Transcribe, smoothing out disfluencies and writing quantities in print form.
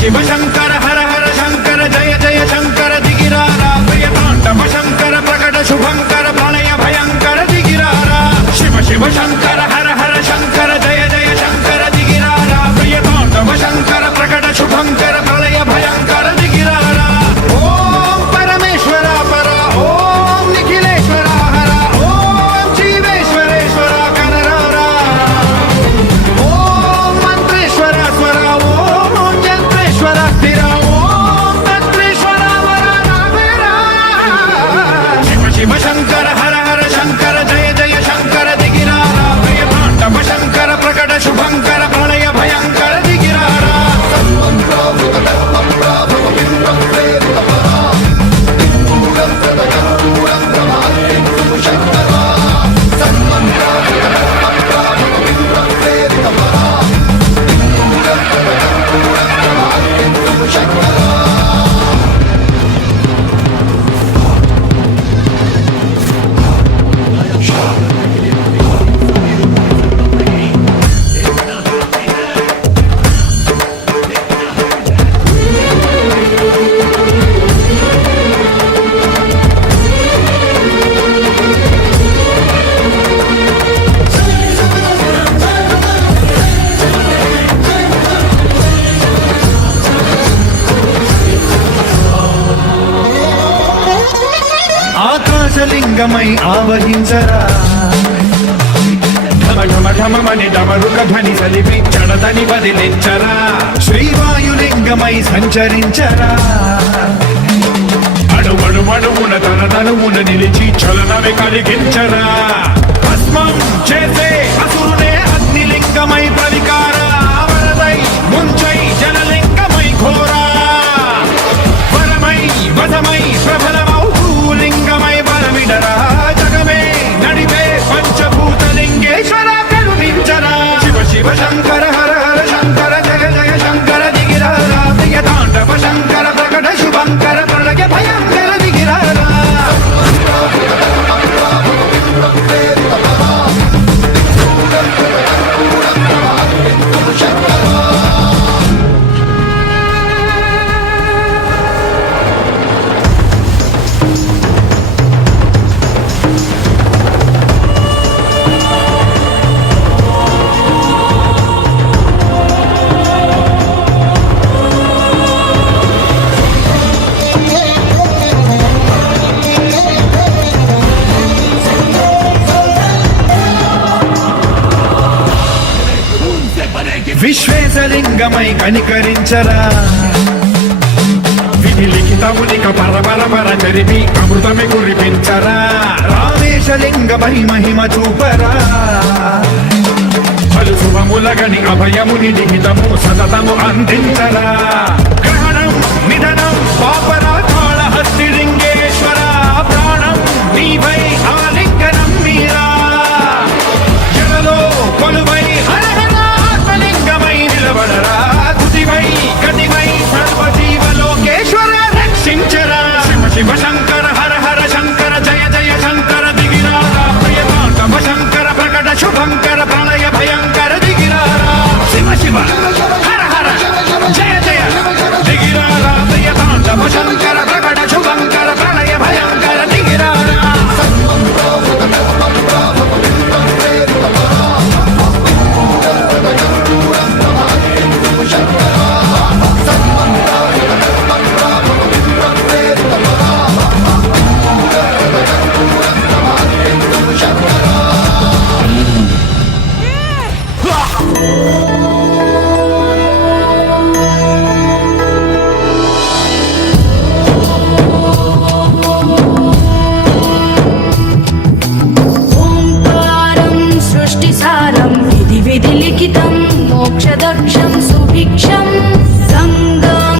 शिव शंकर हर हर शंकर जय जय शंकर दिगिरारा प्रिय तांडव शंकर प्रकट शुभंकर प्रलय भयंकर दिगिरारा शिव शिव शंकर हर हर शंकर जय जय शंकर दिगिरारा प्रिय तांडव शंकर प्रकट शुभंकर प्रलय भयंकर दिगिरारा ओम परमेश्वरा परा ओम निखिलेश्वरा हरा ओम जीवेश्वरेश्वरा कररारा ओम मंत्रेश्वरा स्वरा ओम यंत्रेश्वरा स्थिरा ओम तंत्रेश्वरा वरा नावेरा शिव शिव शंकर हर हर शंकर जय जय शंकर दिगिरारा प्रिय तांडव शंकर प्रकट शुभंकर प्रलय भयंकर दिगिरारा ఆకాశలింగమై ఆవహించరా ఢమ ఢమ ఢమమని డమరుక ధ్వని సలిపి చడదని వదిలించరా శ్రీవాయులింగమై సంచరించరా అడుమడుమడుమున తన తనువున నిలిచి చలనమే కలిగించరా భస్మం చేసే అసురునే అగ్నిలింగమై ప్రవికార వరదై ముంచై జలలింగమై ఘోరా వరమై వధమై ప్రబలమౌ లింగమై బలమిడరా జగమే నడిపే పంచభూతలింగేశ్వర కరుణించరా శివ శివ శంకర హర హర శంకర జయ జయ శంకర దిగిరారా ప్రియ తాండవ శంకర ప్రకట శుభంకర ప్రళయ భయంకర దిగిరారా విశ్వేశలింగమై కనికరించరా విధి లిఖితమునిక పరపరపర జరిపి అమృతమే కురిపించరా రామేశలింగమై మహిమ చూపరా పలు శుభములగని అభయముని లిఖితము సతతము అందించరా గ్రహణం నిధనం పాపరా కాళహస్తి లింగేశ్వర ప్రాణం నీవై ఆలింగనం మీరా జగలో కొలువై నిలబడరా తుదివై గతివై సర్వజీవలోకేశ్వర రక్షించరా శివ శివ శంకర హర హర శంకర జయ జయ శంకర దిగిరారా ప్రియ తాండవ శంకర ప్రకట శుభంకర ప్రళయ భయంకర దిగిరారా శివ శివ హర హర జయ జయ దిగిరారా ప్రియ తాండవ శంకర दक्षं सुभिक्षं गङ्गा